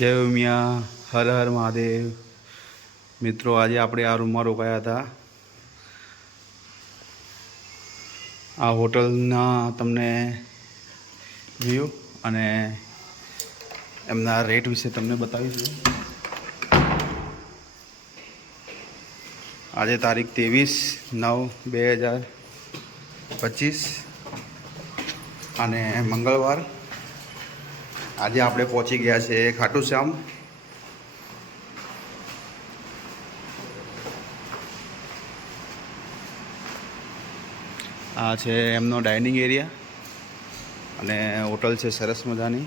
જય ઉમિયા, હર હર મહાદેવ. મિત્રો, આજે આપણે આ રૂમમાં રોકાયા હતા. આ હોટલના તમને વ્યૂ અને એમના રેટ વિશે તમને બતાવીશું. આજે તારીખ 23/9/2025 અને મંગળવાર. આજે આપણે પહોંચી ગયા છે ખાટુ શ્યામ. આ છે એમનો ડાઇનિંગ એરિયા અને હોટલ છે સરસ મજાની.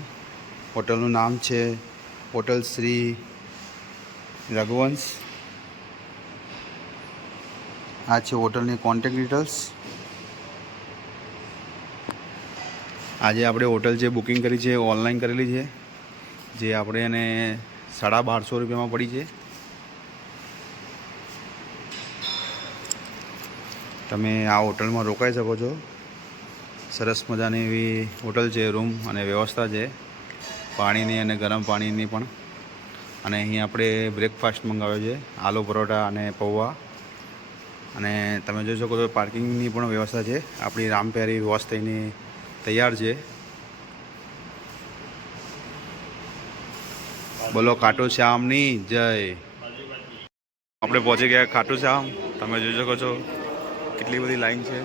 હોટલનું નામ છે હોટલ શ્રી રઘુવંશ. આ છે હોટલની કોન્ટેક્ટ ડિટેલ્સ. આજે આપણે હોટલ જે બુકિંગ કરી છે ઓનલાઈન કરેલી છે, જે આપણે એને 1250 રૂપિયામાં પડી છે. તમે આ હોટલમાં રોકાઈ શકો છો. સરસ મજાની એવી હોટલ છે, રૂમ અને વ્યવસ્થા છે પાણીની અને ગરમ પાણીની પણ. અને અહીં આપણે બ્રેકફાસ્ટ મંગાવ્યો છે, આલુ પરોઠા અને પૌવા. અને તમે જોઈ શકો છો પાર્કિંગની પણ વ્યવસ્થા છે. આપણી રામપ્યારી વોશ થઈને તૈયાર છે. બોલો ખાટુ શ્યામની જય. આપણે પહોંચી ગયા ખાટુ શ્યામ. તમે જોઈ શકો છો કેટલી બધી લાઈન છે.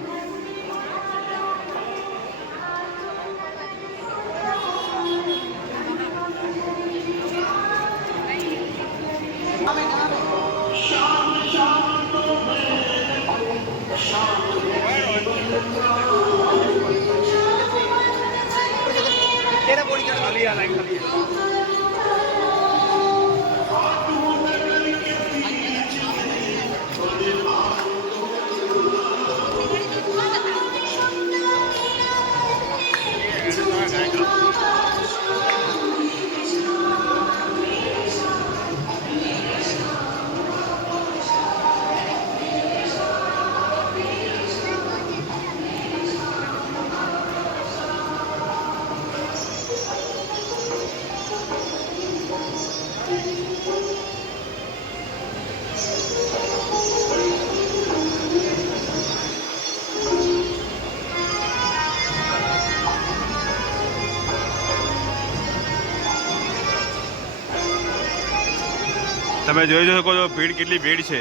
તમે જોઈ શકો છો ભીડ, કેટલી ભીડ છે,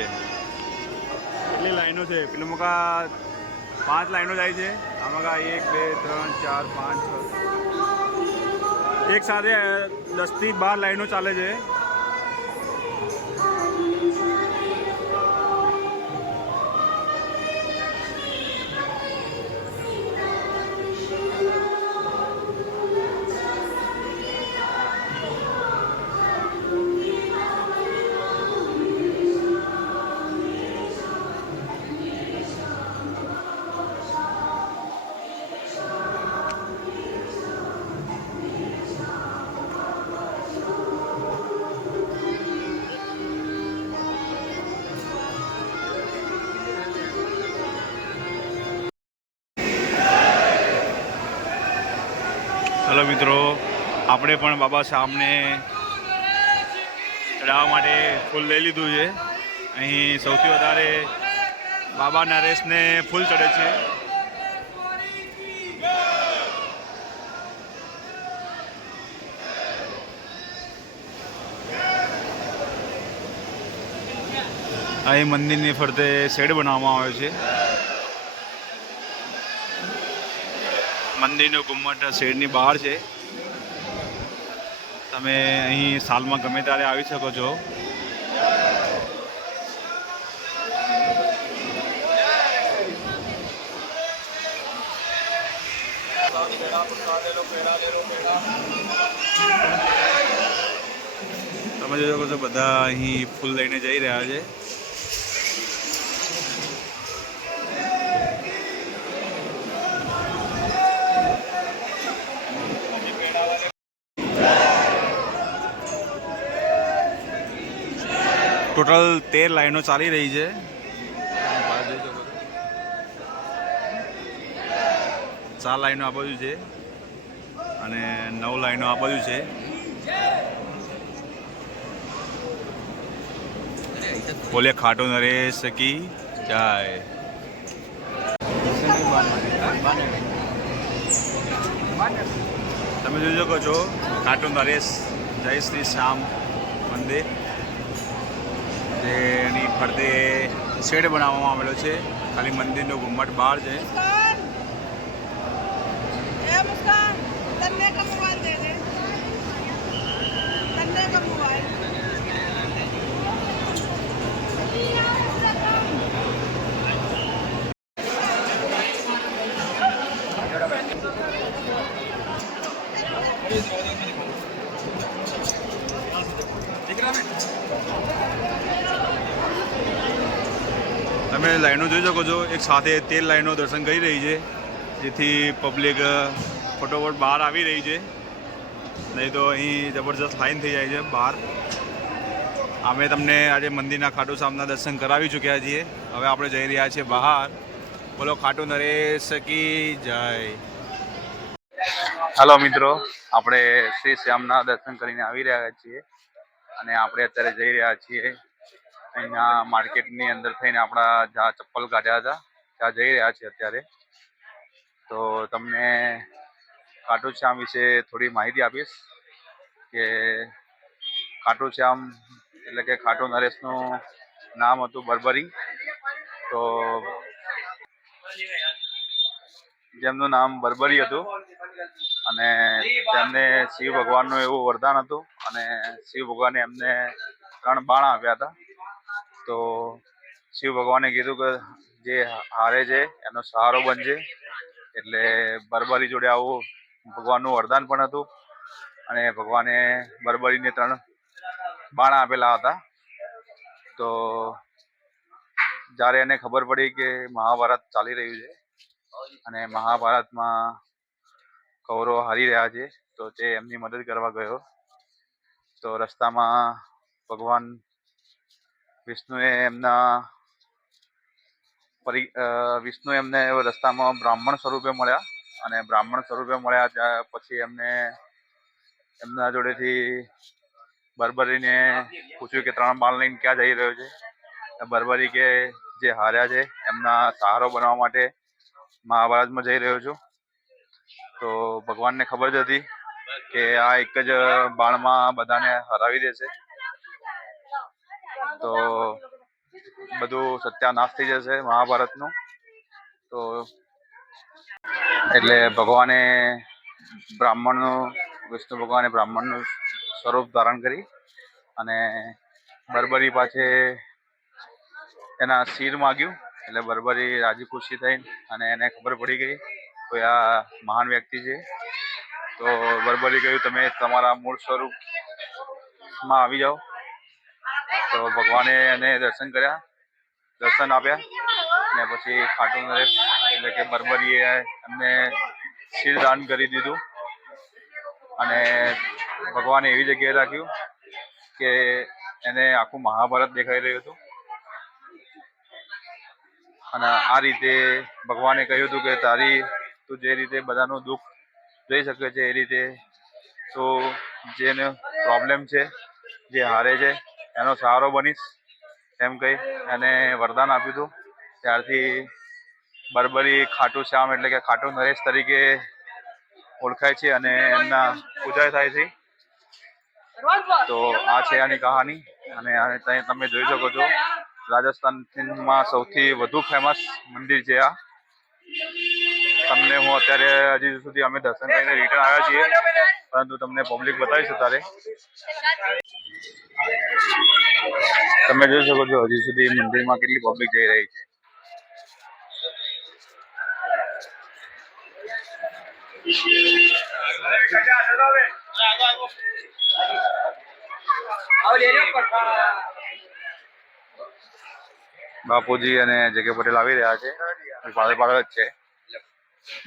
કેટલી લાઈનો છે. પેલું મકા 5 લાઈનો જાય છે. આમાં 1 2 3 4 5 6 એક સાથે 10 થી 12 લાઈનો ચાલે છે. હલો મિત્રો, આપણે પણ બાબા શ્યામને ચડાવવા માટે ફૂલ લઈ લીધું છે. અહીં સૌથી વધારે બાબા નરેશને ફૂલ ચડે છે. અહીં મંદિરની ફરતે શેડ બનાવવામાં આવ્યો છે. મંદિરનો ગુમ્મટ શેડની બહાર છે. તમે અહીં સાલમાં ગમે ત્યારે આવી શકો છો. તમે જોઈ શકો છો બધા અહીં ફૂલ લઈને જઈ રહ્યા છે. ટોટલ 13 લાઈનો ચાલી રહી છે. 4 લાઈનો આ બાજુ છે અને 9 લાઈનો આ બાજુ છે. બોલે ખાટુ નરેશ કી જય. તમે જોઈ શકો છો ખાટુ નરેશ જય શ્રી શ્યામ મંદિર, જેની ફરતે શેડ બનાવવામાં આવેલો છે. ખાલી મંદિરનો ઘુમ્મટ બહાર છે. તમે લાઈનો જોઈ શકો છો, એક સાથે 13 લાઈનો દર્શન કરી રહી છે, જેથી પબ્લિક ફટોફટ બહાર આવી રહી છે. નહીં તો અહીં જબરજસ્ત લાઈન થઈ જાય છે બહાર. અમે તમને આજે મંદિરના ખાટુ શ્યામના દર્શન કરાવી ચૂક્યા છીએ. હવે આપણે જઈ રહ્યા છીએ બહાર. બોલો ખાટુ નરેશ કી જય. હાલો મિત્રો, આપણે શ્રી શ્યામના દર્શન કરીને આવી રહ્યા છીએ અને આપણે અત્યારે જઈ રહ્યા છીએ અહીંયા માર્કેટની અંદર થઈને આપણા જ્યાં ચપ્પલ કાઢ્યા હતા ત્યાં જઈ રહ્યા છીએ અત્યારે. તો તમને ખાટુ શ્યામ વિશે થોડી માહિતી આપીશ કે ખાટુ શ્યામ એટલે કે ખાટુ નરેશનું નામ હતું બરબરી. તો જેમનું નામ બરબરી હતું અને તેમને શિવ ભગવાનનું એવું વરદાન હતું અને શિવ ભગવાને એમને 3 બાણ આપ્યા હતા. તો શિવ ભગવાને કીધું કે જે હારે છે એનો સહારો બનજે. એટલે બરબરી જોડે આવું ભગવાનનું વરદાન પણ હતું અને ભગવાને બરબરીને 3 બાણ આપેલા હતા. તો જ્યારે એને ખબર પડી કે મહાભારત ચાલી રહ્યું છે અને મહાભારતમાં કૌરવો હારી રહ્યા છે, તો તે એમની મદદ કરવા ગયો. તો રસ્તામાં ભગવાન વિષ્ણુએ એમને રસ્તામાં બ્રાહ્મણ સ્વરૂપે મળ્યા અને બ્રાહ્મણ સ્વરૂપે મળ્યા ત્યાં પછી એમના જોડેથી બરબરીને પૂછ્યું કે 3 બાણ લઈને ક્યાં જઈ રહ્યો છે. બરબરી કે જે હાર્યા છે એમના સહારો બનવા માટે મહાભારતમાં જઈ રહ્યો છું. તો ભગવાનને ખબર જ હતી કે આ એક જ બાણમાં બધાને હરાવી દેશે, તો બધું સત્યાનાશ થઈ જશે મહાભારતનું. તો એટલે વિષ્ણુ ભગવાને બ્રાહ્મણનું સ્વરૂપ ધારણ કરી અને બરબરી પાસે એના શિર માગ્યું. એટલે બરબરી રાજી ખુશી થઈ અને એને ખબર પડી ગઈ તો આ મહાન વ્યક્તિ છે. તો બરબરી કહ્યું તમે તમારા મૂળ સ્વરૂપમાં આવી જાઓ. તો ભગવાને એને દર્શન આપ્યા ને પછી ખાટુ નરેશ એટલે કે બરબરીએ એમને શિરદાન કરી દીધું અને ભગવાને એવી જગ્યાએ રાખ્યું કે એને આખું મહાભારત દેખાઈ રહ્યું હતું. અને આ રીતે ભગવાને કહ્યું હતું કે તું જે રીતે બધાનું દુઃખ જોઈ શકે છે એ રીતે તું જેનો પ્રોબ્લેમ છે, જે હારે છે એનો સહારો બનીશ એમ કહી એને વરદાન આપ્યું હતું. ત્યારથી બરબરી ખાટુ શ્યામ એટલે કે ખાટુ નરેશ તરીકે ઓળખાય છે અને એમના પૂજા થાય છે. તો આ છે આની કહાની અને તમે જોઈ શકો છો રાજસ્થાનમાં સૌથી વધુ ફેમસ મંદિર છે આ. તમને હું અત્યારે હજી સુધી અમે દર્શન કરીને રિટર્ન આવ્યા છીએ, પરંતુ તમને પબ્લિક બતાવીશ અત્યારે. તમે જોઈ શકો છો હજી સુધી મંદિરમાં કેટલી પબ્લિક જઈ રહી છે. બાપુજી અને જગે પટેલ આવી રહ્યા છે, પાછળ જ છે.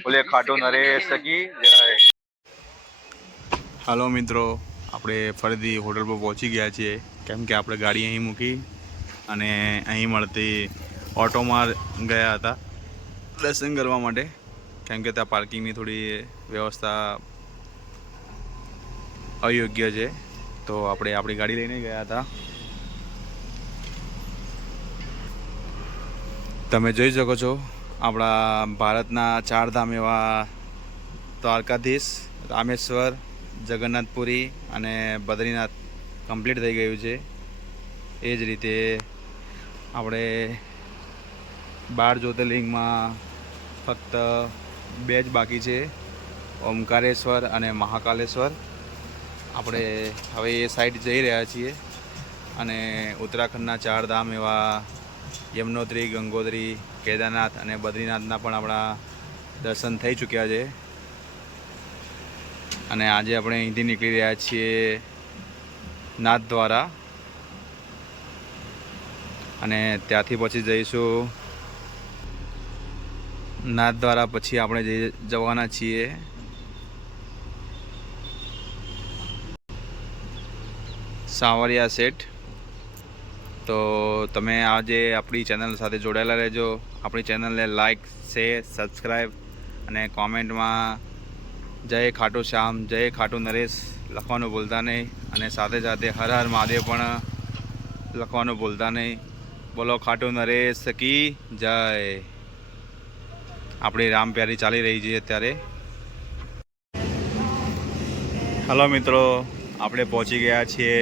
બોલે ખાટુ નરેશ કી જય. હાલો મિત્રો, આપણે ફરીથી હોટલ પર પહોંચી ગયા છીએ, કેમ કે આપણે ગાડી અહીં મૂકી અને અહીં મળતી ઓટોમાં ગયા હતા દર્શન કરવા માટે, કેમ કે ત્યાં પાર્કિંગની થોડી વ્યવસ્થા અયોગ્ય છે. તો આપણે આપણી ગાડી લઈને ગયા હતા તમે જોઈ શકો છો આપણા ભારતના 4 ધામ એવા દ્વારકાધીશ, રામેશ્વર, જગન્નાથપુરી અને બદ્રીનાથ કમ્પ્લીટ થઈ ગયું છે. એ જ રીતે આપણે 12 જ્યોતિર્લિંગમાં ફક્ત 2 જ બાકી છે, ઓમકારેશ્વર અને મહાકાલેશ્વર. આપણે હવે એ સાઈડ જઈ રહ્યા છીએ અને ઉત્તરાખંડના 4 ધામ એવા યમનોત્રી, ગંગોત્રી, કેદારનાથ અને બદ્રીનાથના પણ આપણા દર્શન થઈ ચૂક્યા છે. અને આજે આપણે અહીંથી નીકળી રહ્યા છીએ નાથદ્વારા અને ત્યાંથી પછી જઈશું નાથદ્વારા. પછી આપણે જવાના છીએ સાંવરિયા સેઠ. તો તમે આજે આપણી ચેનલ સાથે જોડાયેલા રહેજો. આપણી ચેનલને લાઈક, શેર, સબસ્ક્રાઈબ અને કોમેન્ટમાં જય ખાટુ શ્યામ, જય ખાટુ નરેશ લખવાનું ભૂલતા નહીં. અને સાથે સાથે હર હર મહાદેવ પણ લખવાનું ભૂલતા નહીં. બોલો ખાટુ નરેશ કી જય. આપણી રામ પ્યારી ચાલી રહી છે અત્યારે. હલો મિત્રો, આપણે પહોંચી ગયા છીએ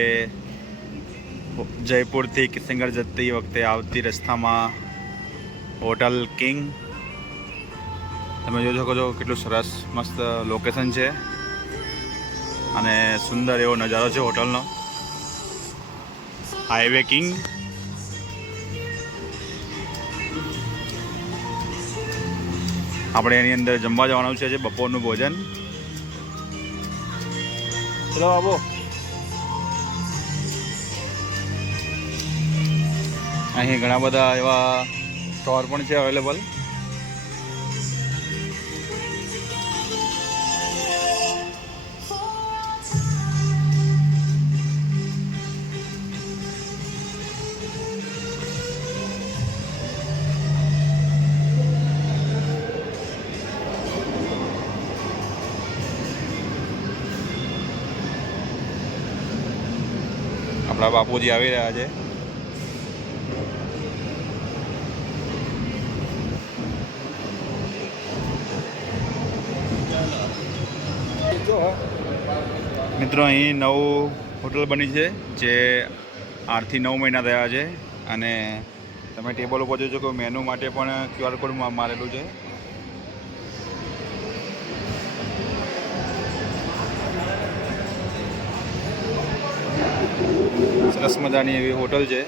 જયપુરથી કિશનગઢ જતી વખતે આવતી રસ્તામાં હોટલ કિંગ. તમે જોઈ શકો છો કેટલું સરસ મસ્ત લોકેશન છે અને સુંદર એવો નજારો છે હોટલનો. Highway king. આપણે એની અંદર જમવા જવાનું છે બપોરનું ભોજન. ચલો આવો. અહીં ઘણા બધા એવા સ્ટોર પણ છે અવેલેબલ. આપણા બાપુજી આવી રહ્યા છે. મિત્રો અહીં નવું હોટલ બની છે જે 8 થી 9 મહિના થયા છે અને તમે ટેબલ ઉપર જોજો કે મેનુ માટે પણ QR કોડ મારેલું છે. સરસ મજાની એવી હોટલ છે.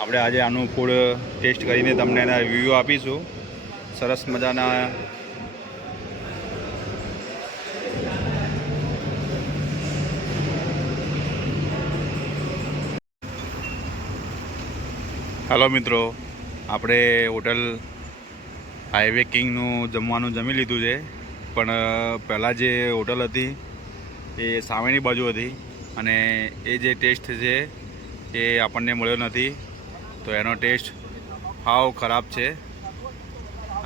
આપણે આજે આનું ફૂડ ટેસ્ટ કરીને તમને એના રિવ્યૂ આપીશું. સરસ મજાના હલો મિત્રો, આપણે હોટલ હાઈવે કિંગનું જમવાનું જમી લીધું છે. પણ પહેલાં જે હોટલ હતી એ સામેની બાજુ હતી અને એ જે ટેસ્ટ છે એ આપણને મળ્યો નથી. તો એનો ટેસ્ટ હાવ ખરાબ છે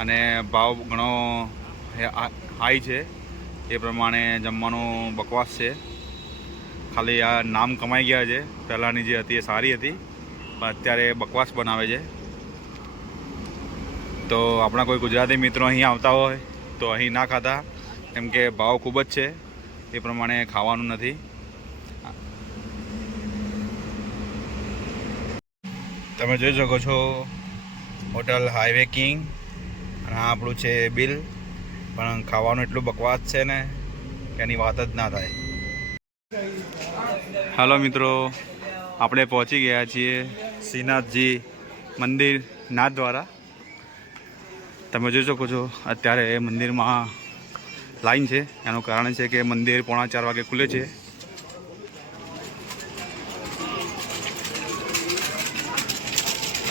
અને ભાવ ઘણો હાઈ છે. એ પ્રમાણે જમવાનું બકવાસ છે. ખાલી આ નામ કમાઈ ગયા છે. પહેલાંની જે હતી એ સારી હતી પણ અત્યારે બકવાસ બનાવે છે. તો આપણા કોઈ ગુજરાતી મિત્રો અહીં આવતા હોય તો અહીં ના ખાતા, કેમ કે ભાવ ખૂબ જ છે. એ પ્રમાણે ખાવાનું નથી. તમે જોઈ શકો છો હોટલ હાઈવે કિંગ અને આ આપણું છે બિલ. પણ ખાવાનું એટલું બકવાસ છે ને કે એની વાત જ ના થાય. હાલો મિત્રો, આપણે પહોંચી ગયા છીએ શ્રીનાથજી મંદિર નાથદ્વારા. તમે જોઈ શકો છો અત્યારે મંદિરમાં લાઈન છે. એનું કારણ છે કે મંદિર 3:45 વાગે ખુલે છે.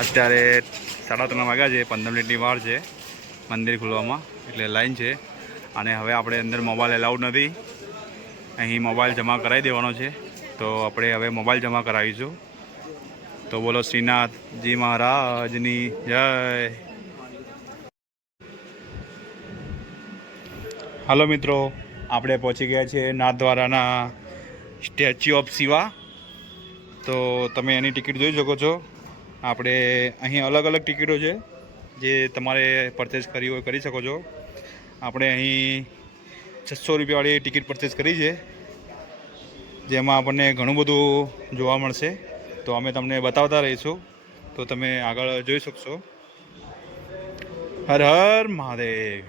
અત્યારે 3:30 વાગ્યા છે. 15 મિનિટની વાર છે મંદિર ખુલવામાં, એટલે લાઈન છે. અને હવે આપણે અંદર મોબાઈલ એલાઉડ નથી. અહીં મોબાઈલ જમા કરાવી દેવાનો છે. તો આપણે હવે મોબાઈલ જમા કરાવીશું. તો બોલો શ્રીનાથજી મહારાજની જય. હાલો મિત્રો, આપણે પહોંચી ગયા છીએ નાથદ્વારાના સ્ટેચ્યુ ઓફ શિવા. તો તમે એની ટિકિટ જોઈ શકો છો. આપણે અહીં અલગ અલગ ટિકિટો છે. જે તમારે પરચેસ કરવી હોય કરી શકો છો. આપણે અહીં 600 રૂપિયાવાળી ટિકિટ પરચેસ કરી છે, જેમાં આપણને ઘણું બધું જોવા મળશે. તો અમે તમને બતાવતા રહીશું, તો તમે આગળ જોઈ શકશો. હર હર મહાદેવ.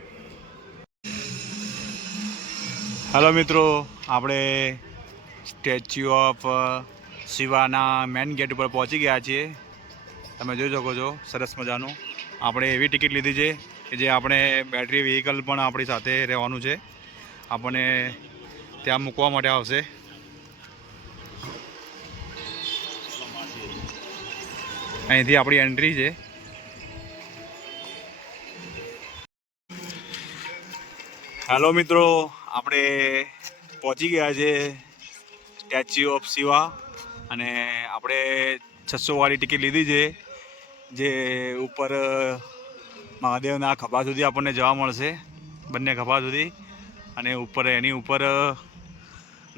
હેલો મિત્રો, આપણે સ્ટેચ્યુ ઓફ શિવાના મેન ગેટ ઉપર પહોંચી ગયા છીએ. તમે જોઈ શકો છો સરસ મજાનું. આપણે એવી ટિકિટ લીધી છે કે જે આપણે બેટરી વ્હીકલ પણ આપણી સાથે રહેવાનું છે, આપણને ત્યાં મૂકવા માટે આવશે. અહીંથી આપણી એન્ટ્રી છે. હેલો મિત્રો, આપણે પહોંચી ગયા છે સ્ટેચ્યુ ઓફ શિવા, અને આપણે 600વાળી ટિકિટ લીધી છે, જે ઉપર મહાદેવના ખભા સુધી આપણને જવા મળશે, બંને ખભા સુધી. અને ઉપર એની ઉપર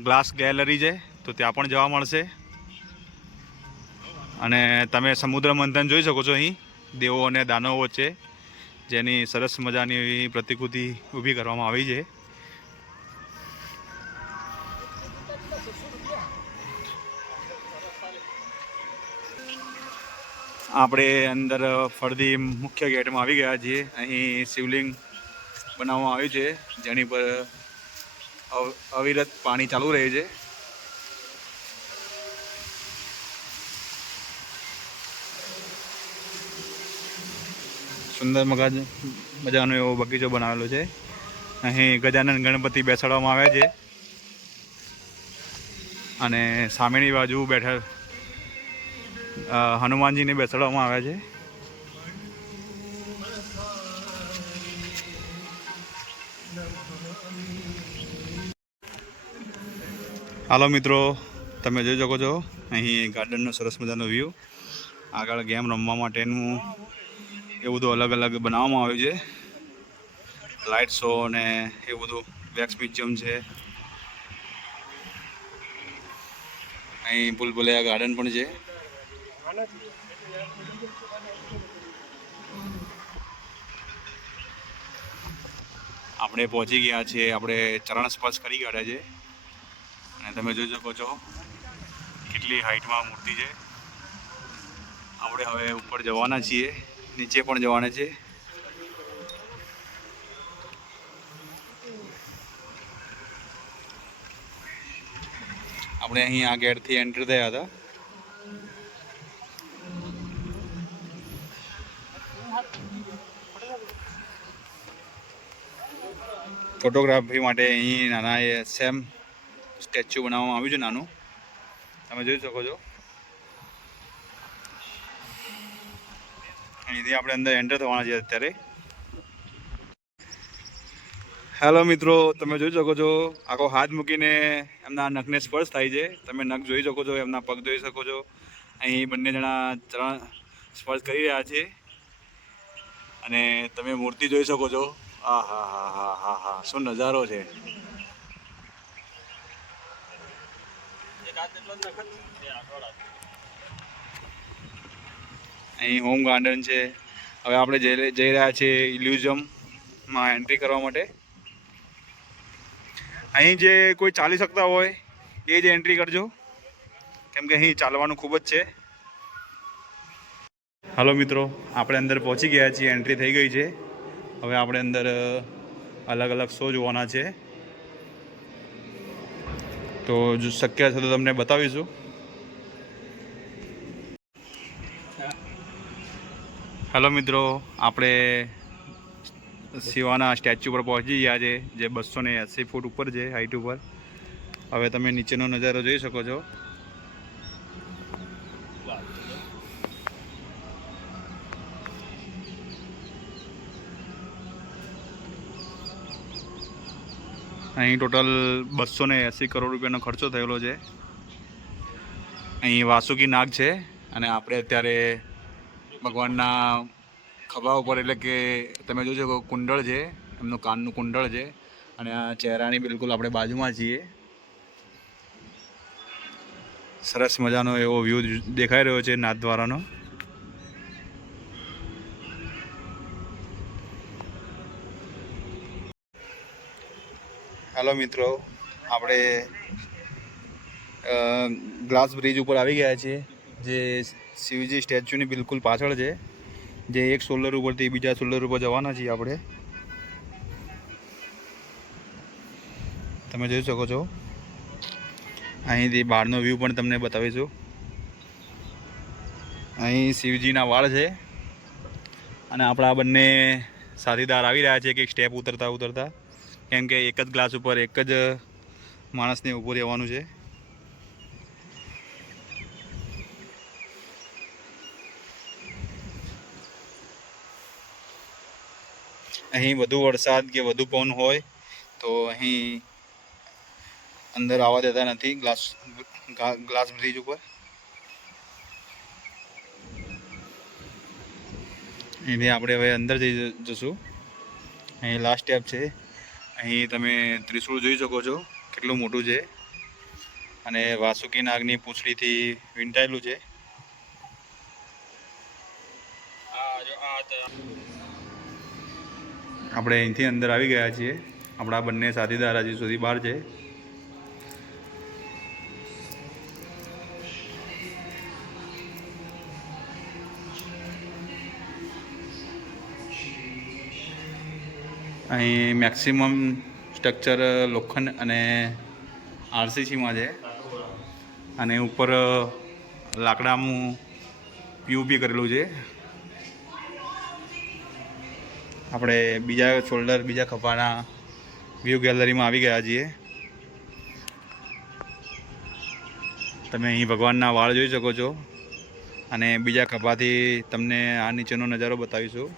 ગ્લાસ ગેલેરી છે, તો ત્યાં પણ જવા મળશે. અને તમે સમુદ્ર મંથન જોઈ શકો છો અહીં દેવો અને દાનવો વચ્ચે, જેની સરસ મજાની એવી પ્રતિકૃતિ ઊભી કરવામાં આવી છે. આપણે અંદર ફરતી મુખ્ય ગેટમાં આવી ગયા છીએ. અહીં શિવલિંગ બનાવવામાં આવ્યું છે, જેની પર અવિરત પાણી ચાલુ રહે છે. સુંદર મજાનો એવો બગીચો બનાવેલો છે. અહીં ગજાનન ગણપતિ બેસાડવામાં આવ્યા છે, અને સામેની બાજુ બેઠેલ હનુમાનજીને બેસાડવામાં આવ્યા છે. હાલો મિત્રો, તમે જોઈ શકો છો અહીં ગાર્ડનનો સરસ મજાનો વ્યૂ. આગળ ગેમ રમવા માટેનું એ બધું અલગ અલગ બનાવવામાં આવ્યું છે, લાઇટ શો અને એ બધું. વેક્સ મ્યુઝિયમ છે, અહીં ભૂલભુલૈયા ગાર્ડન પણ છે. આપણે પહોંચી ગયા છીએ, આપણે ચરણ સ્પર્શ કરી કાઢ્યા છે, અને તમે જોઈ શકો છો કેટલી હાઈટમાં મૂર્તિ છે. આપણે હવે ઉપર જવાના છીએ, નીચે પણ જવાના છે. આપણે અહીં આ ગેટથી એન્ટર થયા હતા. ફોટોગ્રાફી માટે અહીં નાના સેમ સ્ટેચ્યુ બનાવવામાં આવ્યું છે, નાનું. તમે જોઈ શકો છો. અહીંથી આપણે અંદર એન્ટર થવાના છીએ અત્યારે. હેલો મિત્રો, તમે જોઈ શકો છો આખો હાથ મૂકીને એમના નખને સ્પર્શ થાય છે. તમે નખ જોઈ શકો છો, એમના પગ જોઈ શકો છો. અહીં બંને જણા ચરણ સ્પર્શ કરી રહ્યા છે, અને તમે મૂર્તિ જોઈ શકો છો. હા હા હા હા હા હા, શું નજારો છે. અહીં હોમ ગાર્ડન છે. હવે આપણે જઈ રહ્યા છીએ ઇલ્યુઝમમાં એન્ટ્રી કરવા માટે. અહીં જે કોઈ ચાલી શકતા હોય એ જ એન્ટ્રી કરજો, કેમ કે અહીં ચાલવાનું ખૂબ જ છે. હાલો મિત્રો, આપણે અંદર પહોંચી ગયા છીએ, એન્ટ્રી થઈ ગઈ છે. હવે આપણે અંદર અલગ અલગ શો જોવાના છે, તો જો શક્ય છે તો તમને બતાવીશું. હેલો મિત્રો, આપણે શિવાના સ્ટેચ્યુ પર પહોંચી ગયા છે, જે 280 ફૂટ ઉપર છે હાઈટ ઉપર. હવે તમે નીચેનો નજારો જોઈ શકો છો. અહીં ટોટલ 280 કરોડ રૂપિયાનો ખર્ચો થયેલો છે. અહીં વાસુકી નાગ છે, અને આપણે અત્યારે ભગવાનના ખભા ઉપર, એટલે કે તમે જોઈ શકો કુંડળ છે, એમનું કાનનું કુંડળ છે, અને આ ચહેરાની બિલકુલ આપણે બાજુમાં છીએ. સરસ મજાનો એવો વ્યૂ દેખાઈ રહ્યો છે નાથદ્વારાનો. हेलो मित्रों, આપણે ગ્લાસ બ્રિજ ઉપર આવી ગયા છીએ, જે શિવજી સ્ટેચ્યુની બિલકુલ પાછળ છે, જે એક શોલ્ડર ઉપરથી બીજા શોલ્ડર ઉપર જવાના છીએ આપણે. તમે જોઈ શકો છો, અહીંથી બહારનો વ્યૂ પણ તમને બતાવીશું. અહીં શિવજીના વાળ છે અને આપણા બંને સાથીદાર આવી રહ્યા છે એક સ્ટેપ ઉતરતા ઉતરતા, કેમ કે એક જ ગ્લાસ ઉપર એક જ માણસને ઊભું રહેવાનું છે. અહીં વધુ વરસાદ કે વધુ પવન હોય તો અહીં અંદર આવવા દેતા નથી ગ્લાસ બ્રિજ ઉપર. અહીંથી આપણે હવે અંદર જઈશું. અહીં લાસ્ટ સ્ટેપ છે. અહીં તમે ત્રિશૂળ જોઈ શકો છો, કેટલું મોટું છે અને વાસુકી નાગની પૂંછડીથી વીંટાયેલું છે. આપણે અહીંથી અંદર આવી ગયા છીએ. આપણા બંને સાથીદાર હજી સુધી બહાર છે. અહીં મેક્સિમમ સ્ટ્રક્ચર લોખંડ અને આરસીસીમાં છે અને ઉપર લાકડાનું પીઓપી કરેલું છે. આપણે બીજા શોલ્ડર બીજા ખભાના વ્યૂ ગેલેરીમાં આવી ગયા છીએ. તમે અહીં ભગવાનના વાળ જોઈ શકો છો અને બીજા ખભાથી તમને આ નીચેનો નજારો બતાવીશું.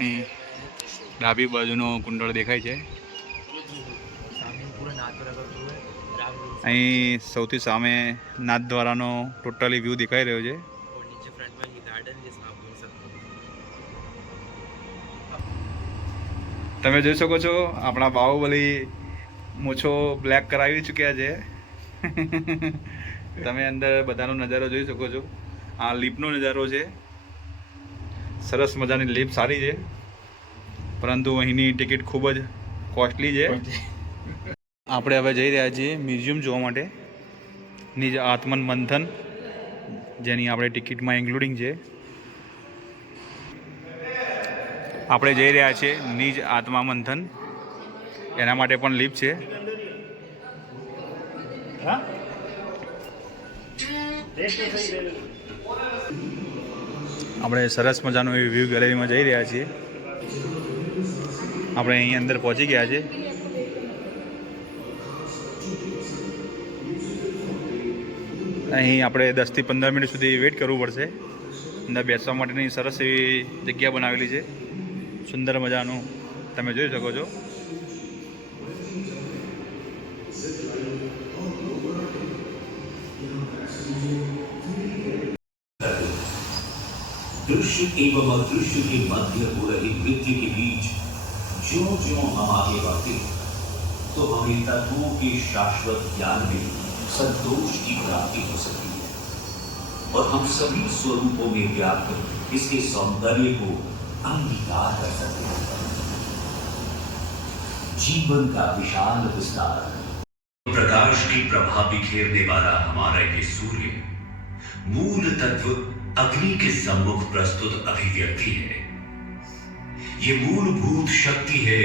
અહીં ડાબી બાજુનો કુંડળ દેખાય છે. અહીં સૌથી સામે નાથદ્વારાનો ટોટલી વ્યૂ દેખાઈ રહ્યો છે. તમે જોઈ શકો છો, આપણા બાહુબલી મૂછો બ્લેક કરાવી ચૂક્યા છે. તમે અંદર બધાનો નજારો જોઈ શકો છો. આ લિફ્ટનો નજારો છે. સરસ મજાની લિફ્ટ સારી છે, પરંતુ અહીંની ટિકિટ ખૂબ જ કોસ્ટલી છે. આપણે હવે જઈ રહ્યા છીએ મ્યુઝિયમ જોવા માટે, નિજ આત્મન મંથન, જેની આપણે ટિકિટમાં ઇન્ક્લુડિંગ છે. આપણે જઈ રહ્યા છીએ નિજ આત્મા મંથન, એના માટે પણ લિફ્ટ છે. આપણે સરસ મજાનો એ વ્યૂ ગેલેરીમાં જઈ રહ્યા છીએ. આપણે અહીં અંદર પહોંચી ગયા છે. અહીં આપણે 10 થી 15 મિનિટ સુધી વેઇટ કરવું પડશે. અંદર બેસવા માટેની સરસ એવી જગ્યા બનાવેલી છે, સુંદર મજાનું તમે જોઈ શકો છો. दृश्य एवं अदृश्य के मध्य हो रही नृत्य के बीच ज्यों ज्यों हम आगे बढ़ते तो हमें तत्वों के शाश्वत ज्ञान में संतोष की प्राप्ति हो सकती है और हम सभी स्वरूपों में व्याप्त इसके सौंदर्य को अंगीकार कर सकते हैं. जीवन का विशाल विस्तार, प्रकाश की प्रभा बिखेरने वाला हमारा ये सूर्य मूल तत्व अग्नि के सम्मुख प्रस्तुत अभिव्यक्ति है. ये मूलभूत शक्ति है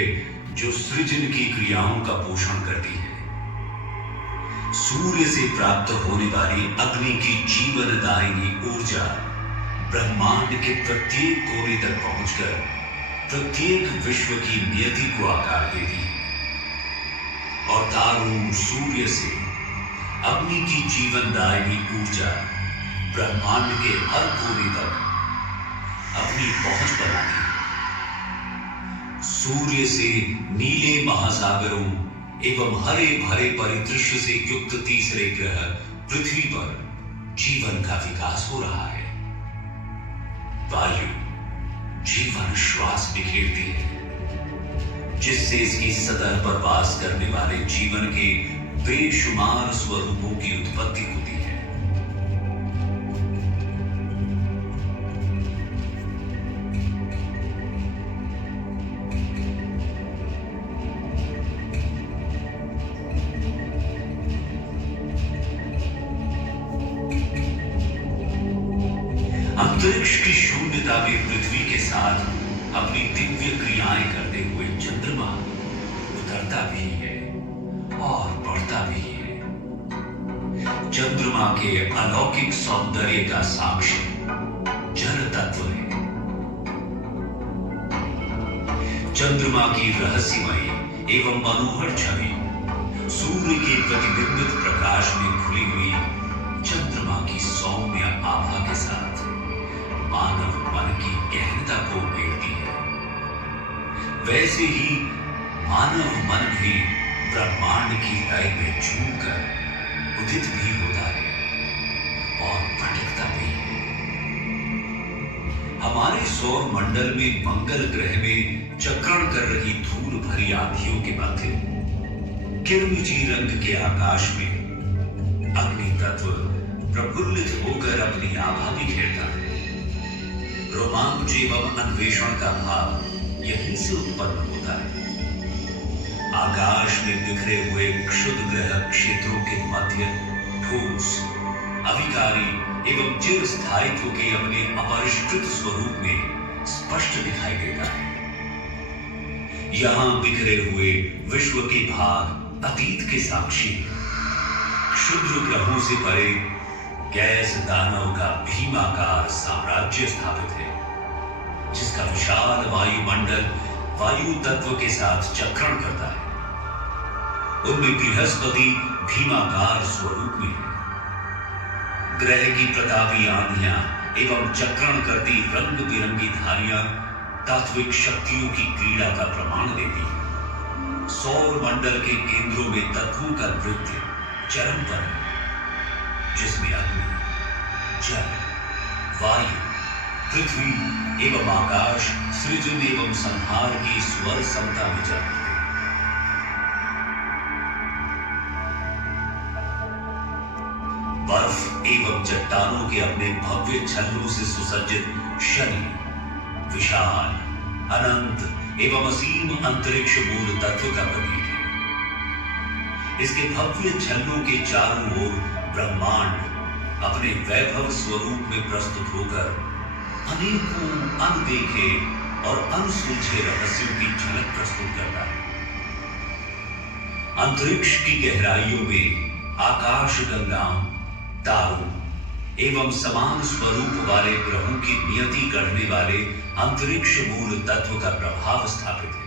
जो सृजन की क्रियाओं का पोषण करती है. सूर्य से प्राप्त होने वाली अग्नि की जीवनदायिनी ऊर्जा ब्रह्मांड के प्रत्येक कोने तक पहुंचकर प्रत्येक विश्व की नियति को आकार देती है और तारों सूर्य से अग्नि की जीवनदायिनी ऊर्जा ब्रह्मांड के हर कोने तक अपनी पहुंच बनाती है. सूर्य से नीले महासागरों एवं हरे भरे परिदृश्य से युक्त तीसरे ग्रह पृथ्वी पर जीवन का विकास हो रहा है. वायु जीवन श्वास बिखेरती है, जिससे इसकी सतह पर वास करने वाले जीवन के बेशुमार स्वरूपों की उत्पत्ति होती है. अंतरिक्ष की शून्यता में पृथ्वी के साथ अपनी दिव्य क्रियाएं करते हुए चंद्रमा उतरता भी है और बढ़ता भी है। चंद्रमा के अलौकिक सौंदर्य का साक्ष्य जल तत्व है। चंद्रमा की रहस्यमयी एवं मनोहर छवि सूर्य के प्रतिबिंबित प्रकाश में खुली हुई चंद्रमा की सौम्य आभा के साथ मानव मन की गहनता को उकेरती है। वैसे ही मानव मन भी ब्रह्मांड की लय में झूमकर उदित भी होता है और भटकता भी है। हमारे सौर मंडल में मंगल ग्रह में चक्रण कर रही धूल भरी आंधियों के मध्य किरमिची रंग के आकाश में अग्नि तत्व प्रफुल्लित होकर अपनी आभा बिखेरता है। रोमांच एवं अन्वेषण का भाव यहीं से उत्पन्न होता है। आकाश में बिखरे हुए क्षुद्र ग्रह क्षेत्रों के मध्य ठोस, अविकारी एवं चिर स्थायित्व के अपने अपरिष्कृत स्वरूप में स्पष्ट दिखाई देता है। यहां बिखरे हुए विश्व के भाग अतीत के साक्षी क्षुद्र ग्रहों से परे गैस दानव का भीमाकार साम्राज्य स्थापित है, जिसका विशाल वायुमंडल वायु तत्व के साथ चक्रण करता है। उनमें बृहस्पति भीमाकार स्वरूप में है। ग्रह की प्रतापी आंधियां एवं चक्रण करती रंग बिरंगी धारियां तात्विक शक्तियों की क्रीड़ा का प्रमाण देती है। सौर मंडल के केंद्रों में तत्वों का नृत्य चरम पर है, जिसमें अग्नि, जल, वायु, पृथ्वी एवं आकाश सृजन एवं संहार की स्वर समता में चल रहे हैं। बर्फ एवं चट्टानों के अपने भव्य छल्लों से सुसज्जित शनि विशाल, अनंत एवं असीम अंतरिक्ष मूल तत्व का प्रतीक है। इसके भव्य छल्लों के चारों ओर ब्रह्मांड अपने वैभव स्वरूप में प्रस्तुत होकर अनेकों अनदेखे और अनसुलझे रहस्यों की झलक प्रस्तुत करता है। अंतरिक्ष की गहराइयों में आकाश गंगाओं, तारों एवं समान स्वरूप वाले ग्रहों की नियति गढ़ने वाले अंतरिक्ष मूल तत्व का प्रभाव स्थापित है।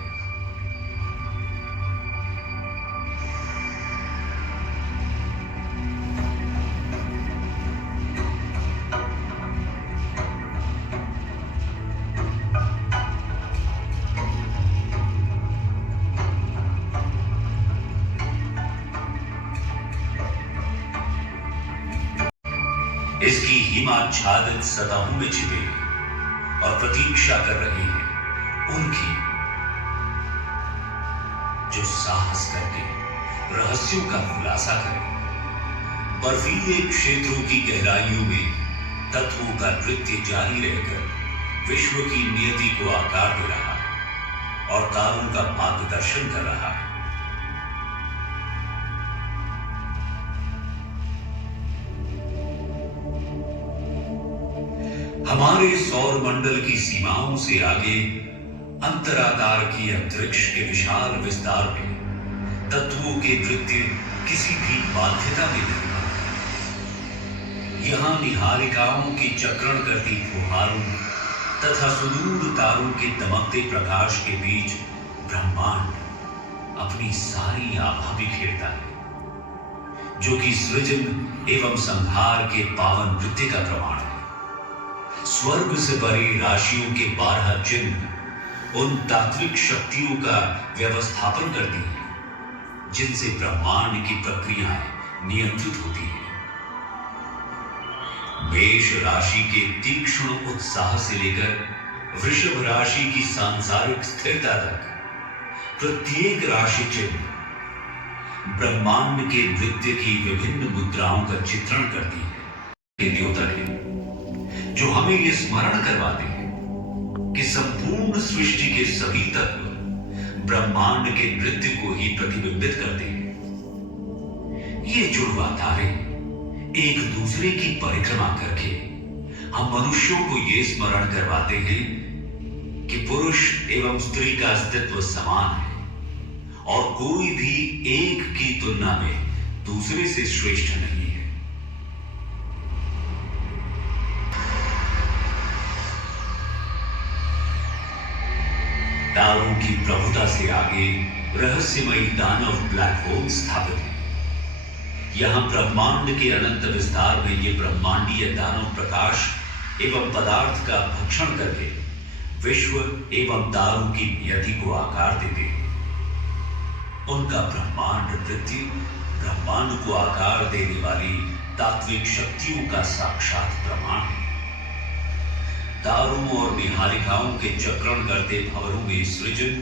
इसकी हिमाच्छादित सतहों में छिपे और प्रतीक्षा कर रहे हैं उनकी, जो साहस करके रहस्यों का खुलासा करें। बर्फीले क्षेत्रों की गहराइयों में तत्वों का नृत्य जारी रहकर विश्व की नियति को आकार दे रहा है और तारों का मार्गदर्शन कर रहा है। हमारे सौर मंडल की सीमाओं से आगे अंतराकार की अंतरिक्ष के विशाल विस्तार में तत्वों के नृत्य किसी भी बाध्यता में नहीं बनते। यहां निहारिकाओं की चक्रण करती फुहारों तथा सुदूर तारों के दमकते प्रकाश के बीच ब्रह्मांड अपनी सारी आभा बिखेरता है, जो कि सृजन एवं संहार के पावन नृत्य का प्रमाण है। स्वर्ग से परे राशियों के 12 चिन्ह उन तात्विक शक्तियों का व्यवस्थापन करती हैं, जिनसे ब्रह्मांड की प्रक्रियाएं नियंत्रित होती हैं। मेष राशि के तीक्ष्ण उत्साह से लेकर वृषभ राशि की सांसारिक स्थिरता तक प्रत्येक राशि चिन्ह ब्रह्मांड के नृत्य की विभिन्न मुद्राओं का चित्रण करती है। द्योतक है जो हमें यह स्मरण करवाते हैं कि संपूर्ण सृष्टि के सभी तत्व ब्रह्मांड के नृत्य को ही प्रतिबिंबित करते हैं। ये जुड़वा तारे एक दूसरे की परिक्रमा करके हम मनुष्यों को ये स्मरण करवाते हैं कि पुरुष एवं स्त्री का अस्तित्व समान है और कोई भी एक की तुलना में दूसरे से श्रेष्ठ नहीं है। तारों की प्रभुता से आगे रहस्यमयी दानव ब्लैक होल स्थापित है। यहां ब्रह्मांड के अनंत विस्तार में ये ब्रह्मांडीय दानव प्रकाश एवं पदार्थ का भक्षण करके विश्व एवं तारों की नियति को आकार देते हैं। उनका ब्रह्मांड वृद्धि ब्रह्मांड को आकार देने वाली तात्विक शक्तियों का साक्षात प्रमाण है। तारों और निहारिकाओं के चक्रण करते भंवरों में सृजन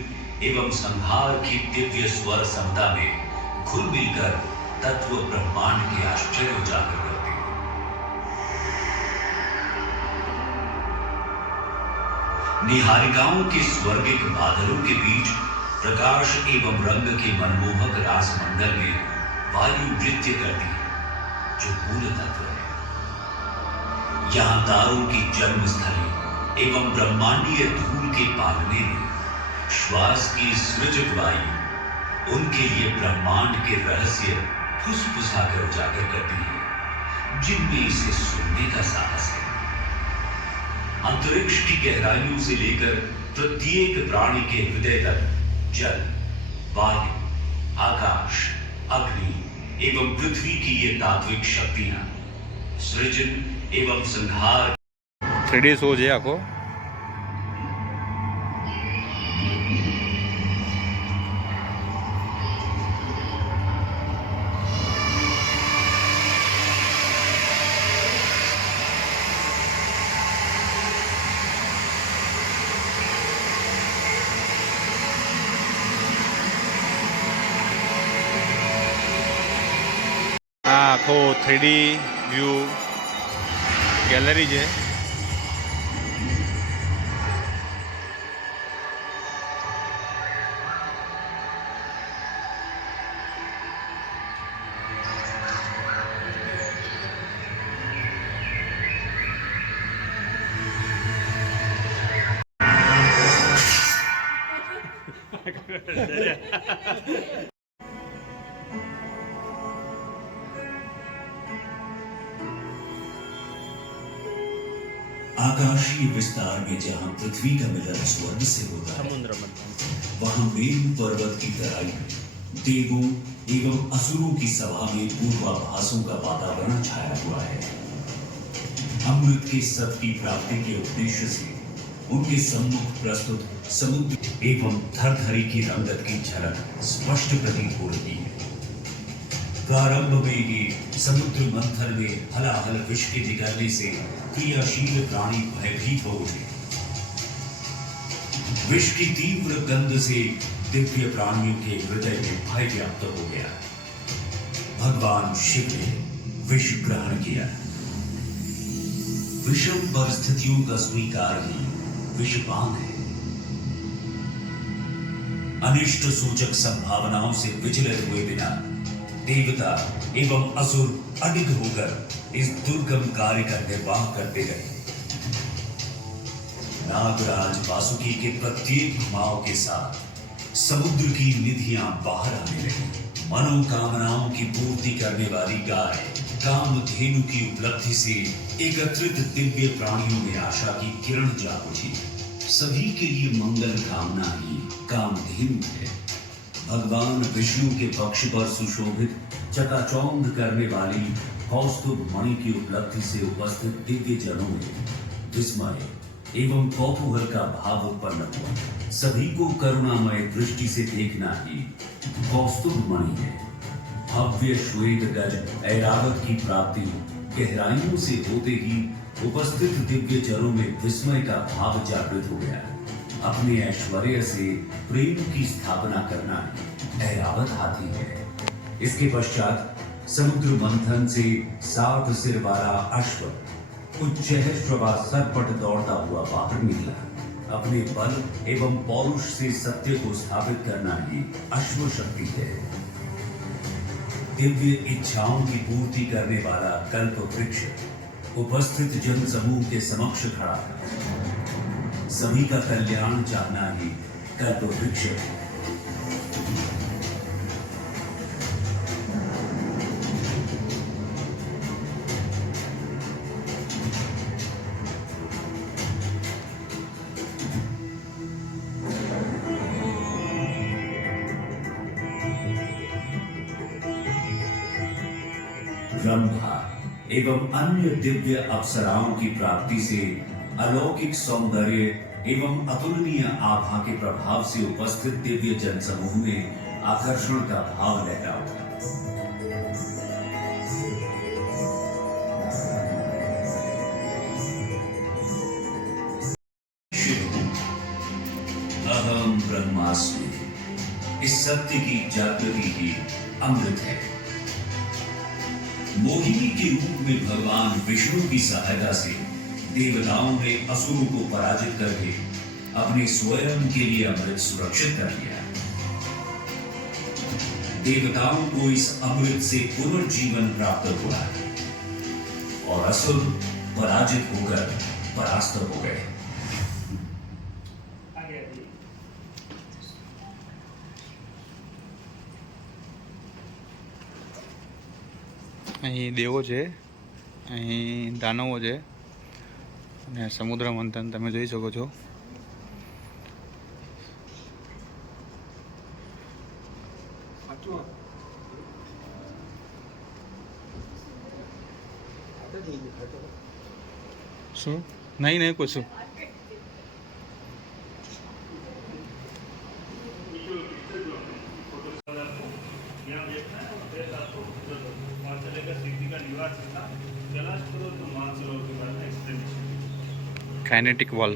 एवं संहार की दिव्य स्वर समता में घुल मिलकर तत्व ब्रह्मांड के आश्चर्य उजागर करते हैं। निहारिकाओं के स्वर्गिक बादलों के बीच प्रकाश एवं रंग के मनमोहक रास मंडल में वायु नृत्य करती है, जो मूल तत्व है। यहां तारों की जन्मस्थली एवं ब्रह्मांडीय धूल के पालने में श्वास की सृजक वायु उनके लिए ब्रह्मांड के रहस्य फुसफुसाकर उजागर करती है, जिनमें इसे सुनने का साहस है। अंतरिक्ष की गहराइयों से लेकर प्रत्येक प्राणी के हृदय तक जल, वायु, आकाश, अग्नि एवं पृथ्वी की ये तात्विक शक्तियां सृजन एवं संहार 3D શો છે આખો। આ આખો 3D વ્યૂ ગેલેરી છે। आकाशीय विस्तार में जहां पृथ्वी का मिलन स्वर्ग से होता है, वहां मेरु पर्वत की तराई में देवों एवं असुरों की सभा में पूर्वाभासों का वातावरण छाया हुआ है। अमृत के सत की प्राप्ति के उद्देश्य से उनके सम्मुख प्रस्तुत समुद्र एवं थरथरी की रंगत की झलक स्पष्ट प्रतीत हो रही है। प्रारंभ में ही समुद्र मंथन में हलाहल विष के निकलने से क्रियाशील प्राणी भयभीत हो उठे। विष की तीव्र गंध से दिव्य प्राणियों के हृदय में भय व्याप्त हो गया। भगवान शिव ने विष ग्रहण किया। विषम परिस्थितियों का स्वीकार ही विषपान है। अनिष्ट सूचक संभावनाओं से विचलित हुए बिना देवता एवं असुर अडिग होकर इस दुर्गम कार्य का निर्वाह करते रहे। नागराज वासुकी के प्रत्येक घुमाव के साथ समुद्र की निधियां बाहर आने लगी। मनोकामनाओं की पूर्ति करने वाली गाय कामधेनु की उपलब्धि से एकत्रित दिव्य प्राणियों में आशा की किरण जाग उठी। सभी के लिए मंगल कामना ही कामधेनु है। भगवान विष्णु के पक्ष पर सुशोभित चकाचौंध करने वाली कौस्तुभ मणि की उपलब्धि से उपस्थित दिव्य जनों में विस्मय एवं कौतूहल का भाव उत्पन्न हुआ। सभी को करुणामय दृष्टि से देखना ही कौस्तुभ मणि है। भव्य श्वेत गज ऐरावत की प्राप्ति गहराइयों से होते ही उपस्थित दिव्य जनों में विस्मय का भाव जागृत हो गया। अपने ऐश्वर्य से प्रेम की स्थापना करना ही ऐरावत हाथी है। इसके पश्चात समुद्र मंथन से 7 सिर वाला अश्व उच्चैश्रवा सरपट दौड़ता हुआ बाहर निकला। अपने बल एवं पौरुष से सत्य को स्थापित करना ही अश्व शक्ति है। दिव्य इच्छाओं की पूर्ति करने वाला कल्प वृक्ष उपस्थित जन समूह के समक्ष खड़ा है। सभी का कल्याण चाहना ही कल्प वृक्ष है। रंभा एवं अन्य दिव्य अप्सराओं की प्राप्ति से अलौकिक सौंदर्य एवं अतुलनीय आभा के प्रभाव से उपस्थित दिव्य जनसमूह में आकर्षण का भाव लहरा उठा। अहम ब्रह्मास्मि, इस सत्य की जागृति ही अमृत है। मोहिनी के रूप में भगवान विष्णु की सहायता से देवताओं ने असुरों को पराजित करके अपने स्वयं के लिए अमृत सुरक्षित कर लिया। देवताओं को इस अमृत से पुनर्जीवन प्राप्त हुआ और असुर पराजित होकर परास्त हो गए। અહીં દેવો છે, અહીં દાનવો છે અને સમુદ્ર મંથન તમે જોઈ શકો છો. શું નહીં નહીં કશું काइनेटिक वॉल.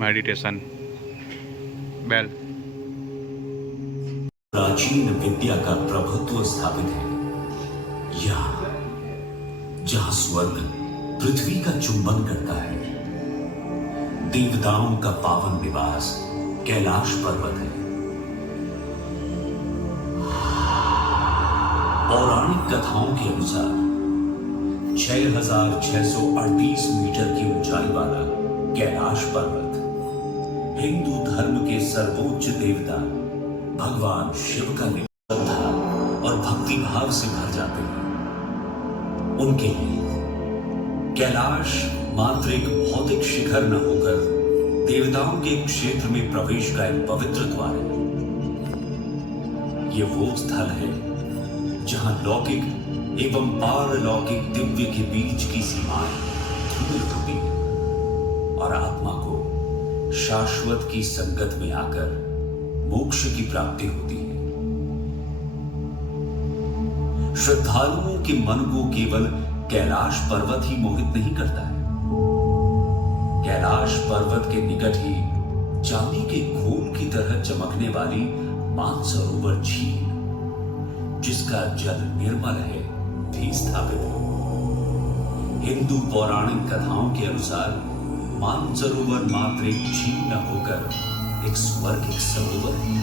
Meditation bell. प्राचीन विद्या का प्रभुत्व स्थापित है यहाँ, जहां स्वर्ग पृथ्वी का चुंबन करता है। देवताओं का पावन निवास कैलाश पर्वत है। पौराणिक कथाओं के अनुसार 6,638 मीटर की ऊंचाई वाला कैलाश पर्वत हिंदू धर्म के सर्वोच्च देवता भगवान शिव का श्रद्धा और भक्ति भाव से भर जाते हैं। उनके लिए कैलाश मात्र एक भौतिक शिखर न होकर देवताओं के क्षेत्र में प्रवेश का एक पवित्र द्वार है। ये वो स्थल है जहां लौकिक एवं पारलौकिक दिव्य के बीच की सीमाएं धूमिल होती है और आत्मा को शाश्वत की संगत में आकर मोक्ष की प्राप्ति होती है। श्रद्धालुओं के मन को केवल कैलाश पर्वत ही मोहित नहीं करता है। कैलाश पर्वत के निकट ही चांदी के घोल की तरह चमकने वाली मानसरोवर झील, जिसका जल निर्मल है, भी स्थापित है। हिंदू पौराणिक कथाओं के अनुसार मानसरोवर मात्र एक झील न होकर एक स्वर्गिक सरोवर है।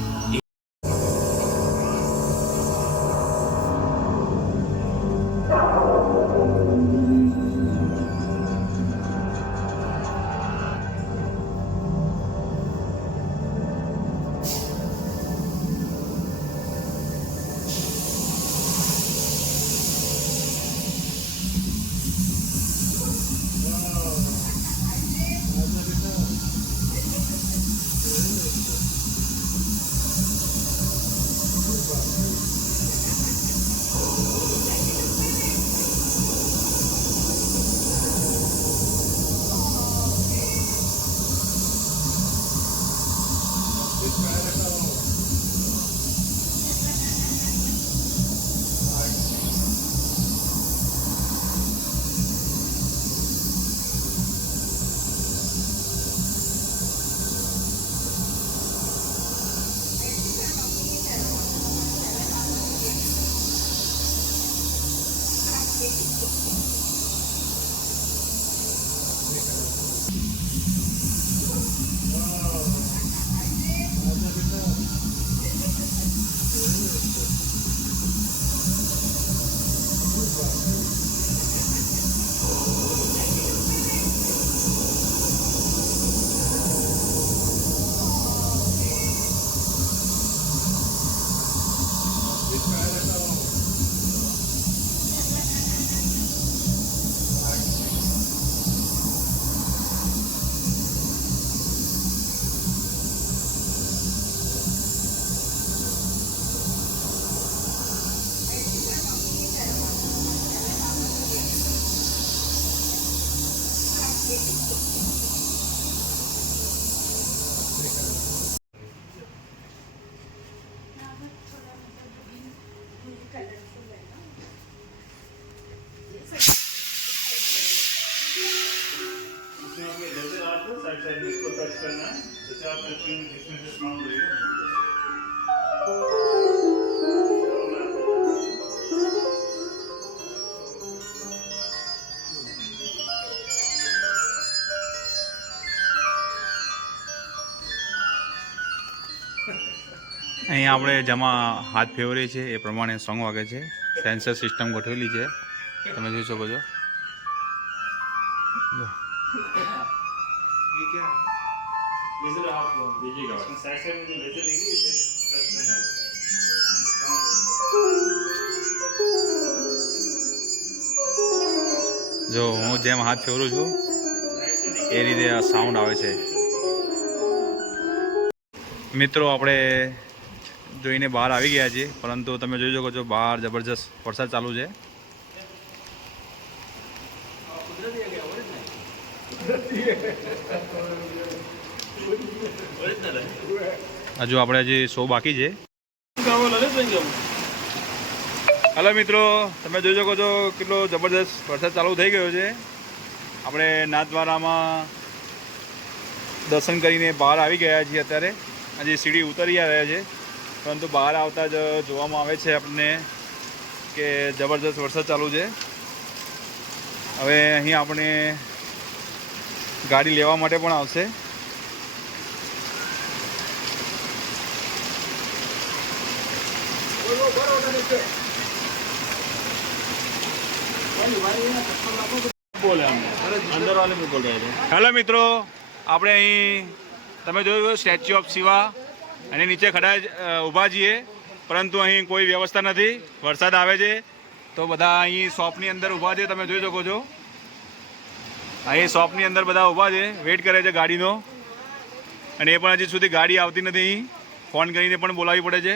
इसमें आपके जैसे आप साइड साइड में इसको टच करना है, जैसे आप टच करेंगे इसमें से साउंड होगा। અહીંયા આપણે જેમાં હાથ ફેવરે છે એ પ્રમાણે સોંગ વાગે છે. સેન્સર સિસ્ટમ ગોઠવેલી છે, તમે જોઈ શકો છો. ये क्या है? लेजर आप दीजिएगा, इसमें साइड साइड में जो लेजर लेंगे इसे टच करना है, साउंड होगा। જો હું જેમ હાથ ફેરવું છું એ રીતે આ સાઉન્ડ આવે છે. મિત્રો આપણે જોઈને બહાર આવી ગયા છીએ, પરંતુ તમે જોઈ શકો છો બહાર જબરજસ્ત વરસાદ ચાલુ છે. હજુ આપણે હજી શો બાકી છે. હલો મિત્રો, તમે જોઈ શકો છો કેટલો જબરદસ્ત વરસાદ ચાલુ થઈ ગયો છે. આપણે નાથદ્વારામાં દર્શન કરીને બહાર આવી ગયા છીએ. અત્યારે હજી સીડી ઉતરી રહ્યા છે, પરંતુ બહાર આવતા જ જોવામાં આવે છે આપણને કે જબરદસ્ત વરસાદ ચાલુ છે. હવે અહીં આપણે ગાડી લેવા માટે પણ આવશે. अंदर वाले में बोल रहे थे। હેલો મિત્રો, આપણે અહીં તમે જોયું સ્ટેચ્યુ ઓફ શિવા અને નીચે ખડા ઊભા છીએ, પરંતુ અહીં કોઈ વ્યવસ્થા નથી. વરસાદ આવે છે તો બધા અહીં શોપની અંદર ઊભા છે. તમે જોઈ શકો છો અહીં શોપની અંદર બધા ઊભા છે, વેઇટ કરે છે ગાડીનો. અને એ પણ હજી સુધી ગાડી આવતી નથી. અહીં ફોન કરીને પણ બોલાવવી પડે છે.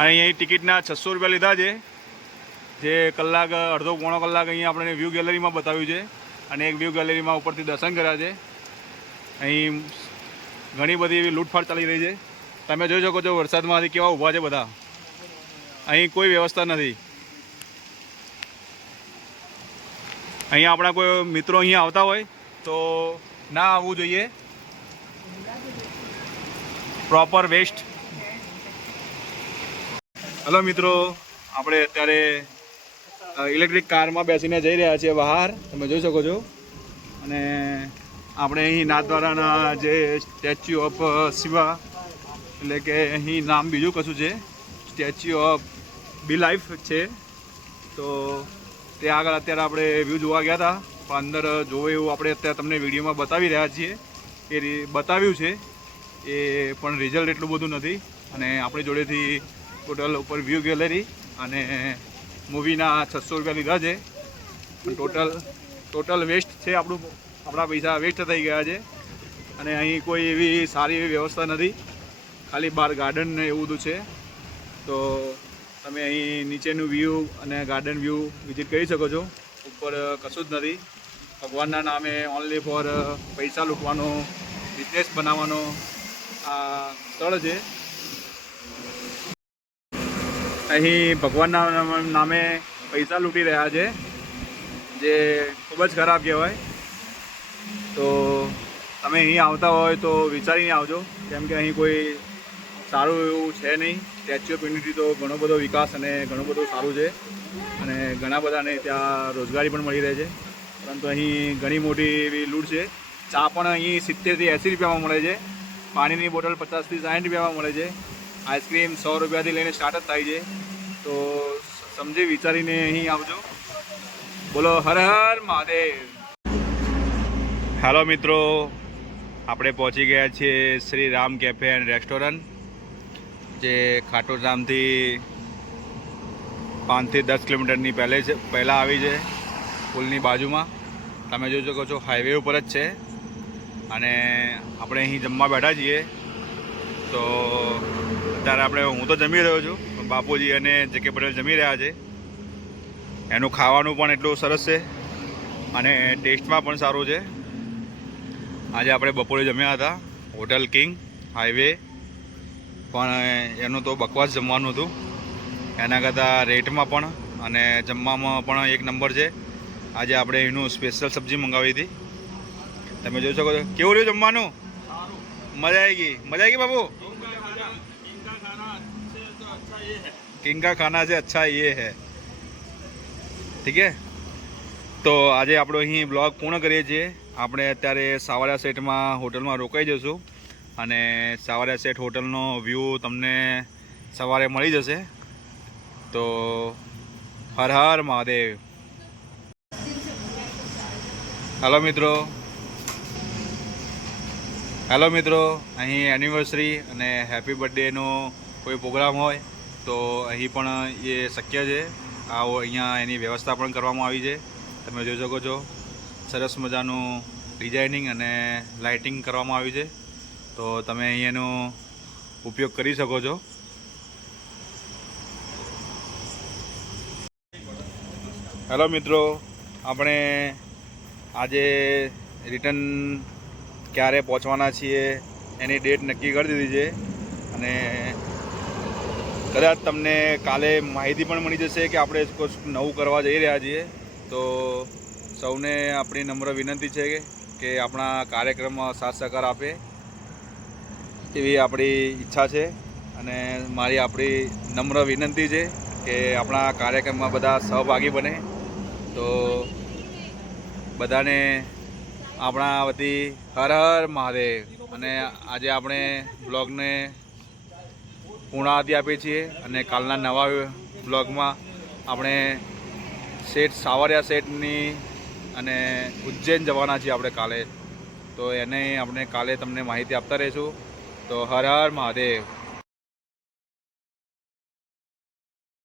અને અહીં ટિકિટના 600 રૂપિયા લીધા છે, જે કલાક અડધો પોણો કલાક અહીંયા આપણે વ્યૂ ગેલેરીમાં બતાવ્યું છે. અને એક વ્યૂ ગેલેરીમાં ઉપરથી દર્શન કર્યા છે. અહીં ઘણી બધી એવી લૂંટફાટ ચાલી રહી છે. તમે જોઈ શકો છો વરસાદમાંથી કેવા ઊભા છે બધા. અહીં કોઈ વ્યવસ્થા નથી. અહીંયા આપણા કોઈ મિત્રો અહીંયા આવતા હોય તો ના આવવું જોઈએ. Proper waste. હલો મિત્રો, આપણે અત્યારે ઇલેક્ટ્રિક કારમાં બેસીને જઈ રહ્યા છીએ બહાર, તમે જોઈ શકો છો. અને આપણે અહીં નાથદ્વારાના જે સ્ટેચ્યુ ઓફ શિવા, એટલે કે અહીં નામ બીજું કશું છે, સ્ટેચ્યુ ઓફ બી લાઈફ છે. તો તે આગળ અત્યારે આપણે વ્યૂ જોવા ગયા હતા, પણ અંદર જોવે એવું આપણે અત્યારે તમને વિડીયોમાં બતાવી રહ્યા છીએ. એ બતાવ્યું છે એ પણ રિઝલ્ટ એટલું બધું નથી. અને આપણી જોડેથી ટોટલ ઉપર વ્યૂ ગેલેરી અને મૂવીના 600 રૂપિયા લીધા છે. પણ ટોટલ વેસ્ટ છે. આપણા પૈસા વેસ્ટ થઈ ગયા છે. અને અહીં કોઈ એવી સારી એવી વ્યવસ્થા નથી, ખાલી બહાર ગાર્ડન ને એવું બધું છે. તો તમે અહીં નીચેનું વ્યૂ અને ગાર્ડન વ્યૂ વિઝિટ કરી શકો છો. ઉપર કશું જ નથી. ભગવાનના નામે ઓનલી ફોર પૈસા લૂંટવાનો, બિઝનેસ બનાવવાનો આ સ્થળ છે. અહીં ભગવાનના નામે પૈસા લૂંટી રહ્યા છે, જે ખૂબ જ ખરાબ કહેવાય. તો તમે અહીં આવતા હોય તો વિચારીને આવજો, કેમ કે અહીં કોઈ સારું એવું છે નહીં. સ્ટેચ્યુ ઓફ યુનિટી તો ઘણો બધો વિકાસ અને ઘણું બધું સારું છે અને ઘણા બધાને ત્યાં રોજગારી પણ મળી રહે છે. પરંતુ અહીં ઘણી મોટી એવી લૂંટ છે. ચા પણ અહીં 70થી 80 રૂપિયામાં મળે છે. પાણીની બોટલ 50થી 60 રૂપિયામાં મળે છે. આઈસ્ક્રીમ 100 રૂપિયાથી લઈને સ્ટાર્ટ જ થાય છે. તો સમજી વિચારીને અહીં આવજો. બોલો હર હર મહાદેવ. હેલો મિત્રો, આપણે પહોંચી ગયા છીએ Shri Ram cafe and restaurant, જે ખાટુશ્યામથી 5 થી 10 કિલોમીટરની પહેલાં આવી છે, પુલની બાજુમાં. તમે જોઈ શકો છો હાઈવે ઉપર જ છે અને આપણે અહીં જમવા બેઠા છીએ. તો અત્યારે હું તો જમી રહ્યો છું, બાપુજી અને જે.કે. પટેલ જમી રહ્યા છે. એનું ખાવાનું પણ એટલું સરસ છે અને ટેસ્ટમાં પણ સારું છે. આજે આપણે બપોરે જમ્યા હતા હોટલ કિંગ હાઈવે, પણ એનું તો બકવાસ જમવાનું હતું. એના કરતાં રેટમાં પણ અને જમવામાં પણ એક નંબર છે. આજે આપણે એનું સ્પેશિયલ સબ્જી મંગાવી હતી. તમે જોઈ શકો છો. કેવું રહ્યું જમવાનું? મજા આવી ગઈ બાબુ? કિંગ કા ખાના છે અચ્છા ये है. ઠીક છે, તો આજે આપણો અહીં બ્લોગ પૂર્ણ કરીએ છીએ. આપણે અત્યારે સાવરિયા સેટમાં હોટલમાં રોકાઈ જઈશું અને સાવરિયા સેટ હોટલનો વ્યૂ તમને સવારે મળી જશે. તો હર હર મહાદેવ. હેલો મિત્રો, અહીં એનિવર્સરી અને હેપી બર્થડેનો કોઈ પ્રોગ્રામ હોય તો અહીં પણ એ શક્ય છે. અહીંયા એની વ્યવસ્થા પણ કરવામાં આવી છે. તમે જોઈ શકો છો સરસ મજાનું ડિઝાઇનિંગ અને લાઇટિંગ કરવામાં આવ્યું છે. તો તમે અહીં એનો ઉપયોગ કરી શકો છો. હેલો મિત્રો, આપણે આજે રિટર્ન ક્યારે પહોંચવાના છીએ એની ડેટ નક્કી કરી દીધી છે અને કદાચ તમને કાલે માહિતી પણ મળી જશે કે આપણે કોઈ નવું કરવા જઈ રહ્યા છીએ. તો સૌને આપણી નમ્ર વિનંતી છે કે આપણા કાર્યક્રમમાં સાથ સહકાર આપે એવી આપણી ઈચ્છા છે અને આપણી નમ્ર વિનંતી છે કે આપણા કાર્યક્રમમાં બધા સહભાગી બને. તો બધાને આપણા વતી હર હર મહાદેવ. અને આજે આપણે બ્લોગને પૂર્ણાહુતિ આપીએ છીએ અને કાલના નવા બ્લોગમાં આપણે સાવરિયા સેટની અને ઉજ્જૈન જવાના છીએ આપણે કાલે. તો એને આપણે કાલે તમને માહિતી આપતા રહીશું. તો હર હર મહાદેવ.